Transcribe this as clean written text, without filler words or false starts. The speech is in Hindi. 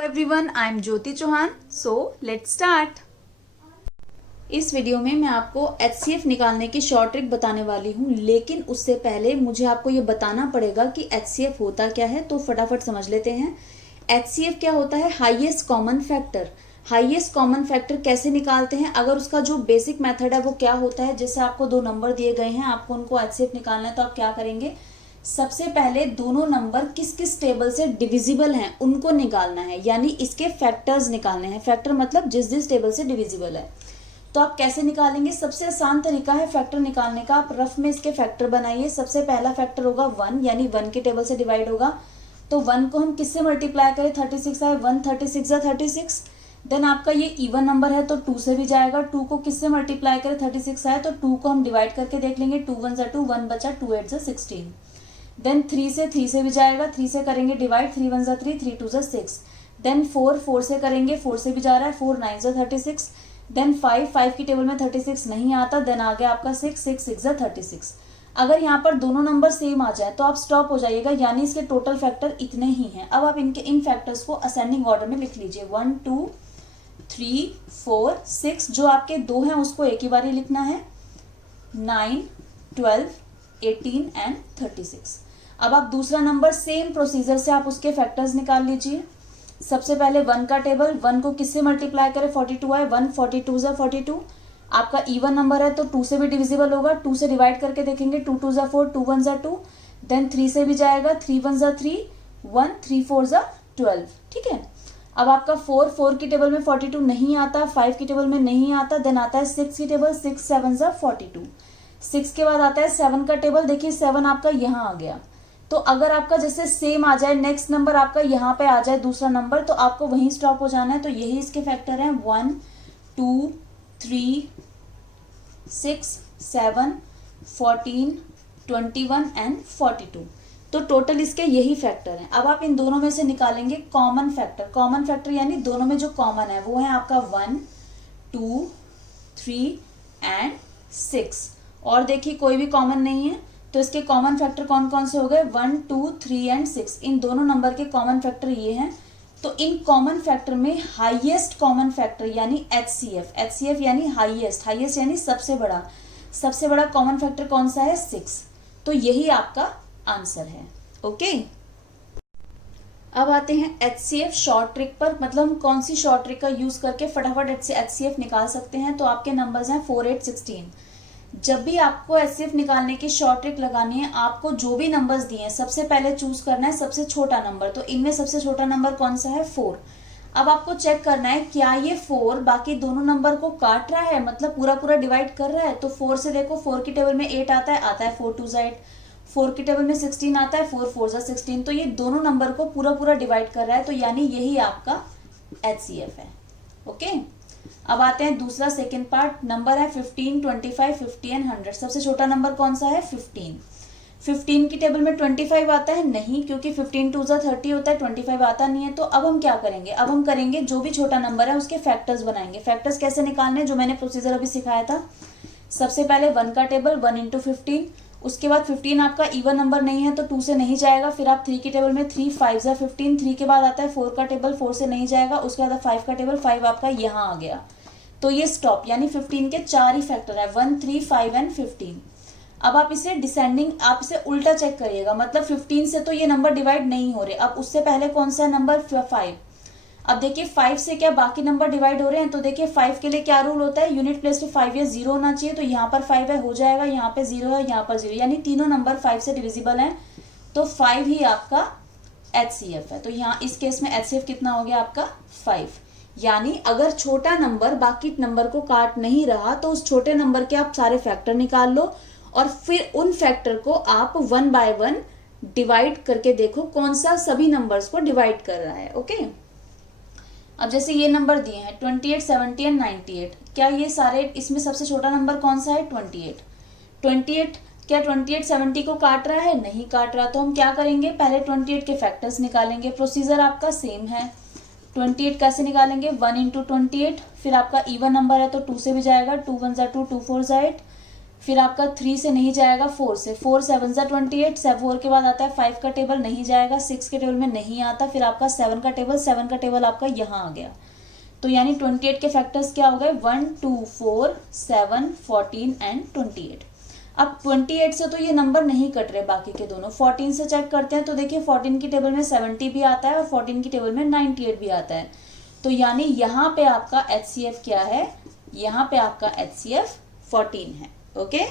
Everyone, I am Jyoti Chauhan. So let's start. इस वीडियो में मैं आपको HCF निकालने की शॉर्ट ट्रिक बताने वाली हूँ, लेकिन उससे पहले मुझे आपको ये बताना पड़ेगा कि HCF होता क्या है। तो फटाफट समझ लेते हैं। HCF क्या होता है? Highest common factor. Highest common factor कैसे निकालते हैं? अगर उसका जो बेसिक मेथड है वो क्या होता है, जैसे आपको दो नंबर दिए गए हैं, आपको उनको HCF निकालना है, तो आप क्या करेंगे? सबसे पहले दोनों नंबर किस किस टेबल से डिविजिबल हैं उनको निकालना है, यानी इसके फैक्टर्स निकालने हैं। फैक्टर मतलब जिस जिस टेबल से डिविजिबल है। तो आप कैसे निकालेंगे? सबसे आसान तरीका है फैक्टर निकालने का। आप रफ में इसके फैक्टर बनाइए। सबसे पहला फैक्टर होगा 1, यानी 1 की टेबल से डिवाइड होगा। तो 1 को हम किससे मल्टीप्लाई करें? 36 आए, 1 36 या 36। देन आपका ये इवन नंबर है तो 2 से भी जाएगा। 2 को किससे मल्टीप्लाई करें? 36 आए तो 2 को हम डिवाइड करके देख लेंगे। 2 1 2, 1 बचा, 2 8 16। देन 3 से भी जाएगा। 3 से करेंगे डिवाइड, 3 1 3, 3 2 6। देन 4 से करेंगे, 4 से भी जा रहा है, 4 9 36। देन 5 की टेबल में 36 नहीं आता। देन आ गया आपका 6 6 36। अगर यहाँ पर दोनों नंबर सेम आ जाए तो आप स्टॉप हो जाइएगा, यानी इसके टोटल फैक्टर इतने ही हैं। अब आप इन फैक्टर्स को असेंडिंग ऑर्डर में लिख लीजिए। 1 2 3 4 6, जो आपके दो हैं उसको एक ही बारी लिखना है। 9 12 18 एंड 36। अब आप दूसरा नंबर सेम प्रोसीजर से आप उसके फैक्टर्स निकाल लीजिए। सबसे पहले 1 का टेबल, 1 को किससे मल्टीप्लाई करें? 42 आए, 1 42 42। आपका इवन नंबर है तो 2 से भी डिविजिबल होगा। 2 से डिवाइड करके देखेंगे, 2 2 4, 2 1 2। देन 3 से भी जाएगा, 3 1 3, 1 3 4 12। ठीक है। अब आपका 4 की टेबल में 42 नहीं आता, 5 की टेबल में नहीं आता। देन आता है 6 की टेबल, 6 7 42। 6 के बाद आता है 7 का टेबल। देखिए 7 आपका यहाँ आ गया। तो अगर आपका जैसे सेम आ जाए, नेक्स्ट नंबर आपका यहाँ पे आ जाए दूसरा नंबर, तो आपको वहीं स्टॉप हो जाना है। तो यही इसके फैक्टर हैं 1 2 3 6 7 14 21 एंड 42। तो टोटल इसके यही फैक्टर हैं। अब आप इन दोनों में से निकालेंगे कॉमन फैक्टर। कॉमन फैक्टर यानी दोनों में जो कॉमन है वो है आपका 1 2 3 एंड 6। और देखिए कोई भी कॉमन नहीं है, तो इसके कॉमन फैक्टर कौन कौन से हो गए? 1 2 3 एंड 6। इन दोनों नंबर के कॉमन फैक्टर ये हैं। तो इन कॉमन फैक्टर में हाईएस्ट कॉमन फैक्टर यानी HCF यानी हाईएस्ट यानी सबसे बड़ा कॉमन फैक्टर कौन सा है? 6। तो यही आपका आंसर है। ओके। अब आते हैं HCF शॉर्ट ट्रिक पर, मतलब हम कौन सी शॉर्ट ट्रिक का यूज करके फटाफट HCF निकाल सकते हैं। तो आपके नंबर्स हैं 4 8 16। जब भी आपको HCF निकालने की शॉर्ट ट्रिक लगानी है, आपको जो भी नंबर्स दिए हैं सबसे पहले चूज करना है सबसे छोटा नंबर। तो इनमें सबसे छोटा नंबर कौन सा है? 4। अब आपको चेक करना है क्या ये 4 बाकी दोनों नंबर को काट रहा है, मतलब पूरा डिवाइड कर रहा है। तो 4 से देखो, 4 की टेबल में 8 आता है 4 2 8। 4 की टेबल में 16 आता है, 4 4 16। तो ये दोनों नंबर को पूरा डिवाइड कर रहा है, तो यानी यही आपका HCF है। ओके। अब आते हैं दूसरा सेकंड पार्ट। नंबर है 15 25 50 एंड 100। सबसे छोटा नंबर कौन सा है? 15। 15 की टेबल में 25 आता है नहीं, क्योंकि 15 2 30 होता है, 25 आता नहीं है। तो अब हम क्या करेंगे? अब हम करेंगे जो भी छोटा नंबर है उसके फैक्टर्स बनाएंगे। फैक्टर्स कैसे निकालने, जो मैंने प्रोसीजर अभी सिखाया था। सबसे पहले 1 का टेबल, 1 इंटू 15। उसके बाद 15 आपका इवन नंबर नहीं है तो 2 से नहीं जाएगा। फिर आप 3 की टेबल में 3 5 15। 3 के बाद आता है 4 का टेबल, 4 से नहीं जाएगा। उसके बाद 5 का टेबल, 5 आपका यहाँ आ गया। तो ये स्टॉप, यानी 15 के 4 ही फैक्टर है, 1 3 5 एंड 15। अब आप इसे डिसेंडिंग, आप इसे उल्टा चेक करिएगा, मतलब 15 से तो ये नंबर डिवाइड नहीं हो रहे। अब उससे पहले कौन सा नंबर? 5। अब देखिए 5 से क्या बाकी नंबर डिवाइड हो रहे हैं? तो देखिए 5 के लिए क्या रूल होता है? यूनिट प्लेस पे 5 या 0 होना चाहिए। तो यहाँ पर 5 है, हो जाएगा। यहाँ पे 0 है, यहाँ पर 0, यानी तीनों नंबर 5 से डिविजिबल हैं। तो 5 ही आपका HCF है। तो यहाँ इस केस में HCF कितना हो गया आपका? 5। यानी अगर छोटा नंबर बाकी नंबर को काट नहीं रहा तो उस छोटे नंबर के आप सारे फैक्टर निकाल लो, और फिर उन फैक्टर को आप 1 बाय 1 डिवाइड करके देखो कौन सा सभी नंबर्स को डिवाइड कर रहा है। ओके। अब जैसे ये नंबर दिए हैं 28 70 एंड 98। क्या ये सारे, इसमें सबसे छोटा नंबर कौन सा है? 28। 28 क्या 28 70 को काट रहा है? नहीं काट रहा। तो हम क्या करेंगे? पहले 28 के फैक्टर्स निकालेंगे। प्रोसीजर आपका सेम है। 28 कैसे निकालेंगे? 1 इंटू 28। फिर आपका इवन नंबर है तो 2 से भी जाएगा, 2 1 2, 2 4 8। फिर आपका 3 से नहीं जाएगा 4 से, 4 7 ज़ा 28, 4 के बाद आता है 5 का टेबल नहीं जाएगा, 6 के टेबल में नहीं आता, फिर आपका 7 का टेबल, 7 का टेबल आपका यहाँ आ गया। तो यानी 28 के फैक्टर्स क्या हो गए, 1 2 4 7 14 एंड 28। अब 28 से तो ये नंबर नहीं कट रहे बाकी के दोनों, 14 से चेक करते हैं तो देखिए 14 की टेबल में 70 भी आता है और 14 की टेबल में 98 भी आता है। तो यानी यहाँ पे आपका HCF क्या है, यहाँ पे आपका HCF 14 है। ओके।